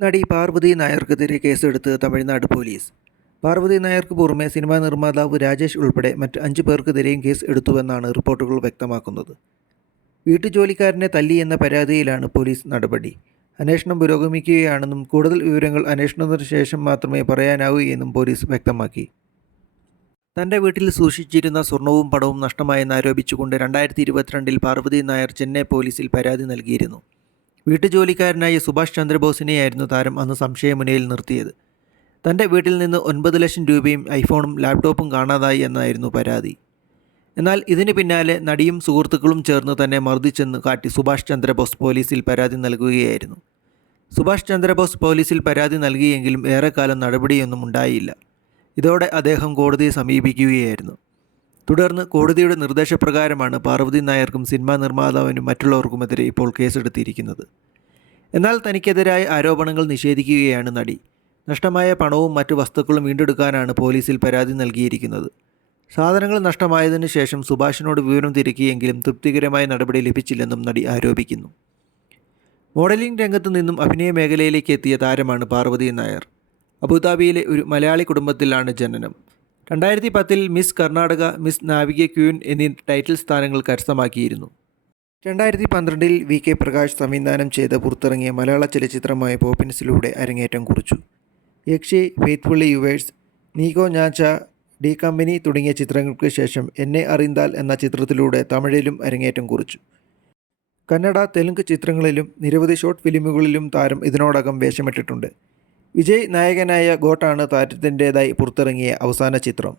നടി പാർവതി നായർക്കെതിരെ കേസെടുത്ത് തമിഴ്നാട് പോലീസ്. പാർവതി നായർക്ക് പുറമെ സിനിമാ നിർമ്മാതാവ് രാജേഷ് ഉൾപ്പെടെ മറ്റ് അഞ്ചു പേർക്കെതിരെയും കേസ് എടുത്തുവെന്നാണ് റിപ്പോർട്ടുകൾ വ്യക്തമാക്കുന്നത്. വീട്ടുജോലിക്കാരനെ തല്ലി എന്ന പരാതിയിലാണ് പോലീസ് നടപടി. അന്വേഷണം പുരോഗമിക്കുകയാണെന്നും കൂടുതൽ വിവരങ്ങൾ അന്വേഷണത്തിന് ശേഷം മാത്രമേ പറയാനാവൂ എന്നും പോലീസ് വ്യക്തമാക്കി. തന്റെ വീട്ടിൽ സൂക്ഷിച്ചിരുന്ന സ്വർണവും പണവും നഷ്ടമായെന്ന് ആരോപിച്ചുകൊണ്ട് രണ്ടായിരത്തി ഇരുപത്തിരണ്ടിൽ പാർവതി നായർ ചെന്നൈ പോലീസിൽ പരാതി നൽകിയിരുന്നു. വീട്ടുജോലിക്കാരനായ സുഭാഷ് ചന്ദ്രബോസിനെയായിരുന്നു താരം അന്ന് സംശയമുനയിൽ നിർത്തിയത്. തന്റെ വീട്ടിൽ നിന്ന് ഒൻപത് ലക്ഷം രൂപയും ഐഫോണും ലാപ്ടോപ്പും കാണാതായി എന്നായിരുന്നു പരാതി. എന്നാൽ ഇതിന് പിന്നാലെ നടിയും സുഹൃത്തുക്കളും ചേർന്ന് തന്നെ മർദ്ദിച്ചെന്ന് കാട്ടി സുഭാഷ് ചന്ദ്രബോസ് പോലീസിൽ പരാതി നൽകുകയായിരുന്നു. സുഭാഷ് ചന്ദ്രബോസ് പോലീസിൽ പരാതി നൽകിയെങ്കിലും ഏറെക്കാലം നടപടിയൊന്നും ഉണ്ടായില്ല. ഇതോടെ അദ്ദേഹം കോടതിയെ സമീപിക്കുകയായിരുന്നു. തുടർന്ന് കോടതിയുടെ നിർദ്ദേശപ്രകാരമാണ് പാർവതി നായർക്കും സിനിമാ നിർമ്മാതാവിനും മറ്റുള്ളവർക്കുമെതിരെ ഇപ്പോൾ കേസെടുത്തിരിക്കുന്നത്. എന്നാൽ തനിക്കെതിരായ ആരോപണങ്ങൾ നിഷേധിക്കുകയാണ് നടി. നഷ്ടമായ പണവും മറ്റു വസ്തുക്കളും വീണ്ടെടുക്കാനാണ് പോലീസിൽ പരാതി നൽകിയിരിക്കുന്നത്. സാധനങ്ങൾ നഷ്ടമായതിനു ശേഷം സുഭാഷിനോട് വിവരം തിരക്കിയെങ്കിലും തൃപ്തികരമായ നടപടി ലഭിച്ചില്ലെന്നും നടി ആരോപിക്കുന്നു. മോഡലിംഗ് രംഗത്തു നിന്നും അഭിനയ മേഖലയിലേക്ക് എത്തിയ താരമാണ് പാർവതി നായർ. അബുദാബിയിലെ ഒരു മലയാളി കുടുംബത്തിലാണ് ജനനം. രണ്ടായിരത്തി പത്തിൽ miss Karnataka miss Navika queen എന്നീ ടൈറ്റിൽ സ്ഥാനങ്ങൾ കരസ്ഥമാക്കിയിരുന്നു. രണ്ടായിരത്തി പന്ത്രണ്ടിൽ വി കെ പ്രകാശ് സംവിധാനം ചെയ്ത് പുറത്തിറങ്ങിയ മലയാള ചലച്ചിത്രമായ പോപ്പിൻസിലൂടെ അരങ്ങേറ്റം കുറിച്ചു. Yakshi faithfully yours Neeko Njaacha D company തുടങ്ങിയ ചിത്രങ്ങൾക്ക് ശേഷം എന്നെ അറിന്താൽ എന്ന ചിത്രത്തിലൂടെ തമിഴിലും അരങ്ങേറ്റം കുറിച്ചു. കന്നഡ തെലുങ്ക് ചിത്രങ്ങളിലും നിരവധി ഷോർട്ട് ഫിലിമുകളിലും താരം ഇതിനോടകം വേഷമിട്ടിട്ടുണ്ട്. വിജയ് നായകനായ ഗോട്ടാണ് താരത്തിന്റേതായി പുറത്തിറങ്ങിയ അവസാന ചിത്രം.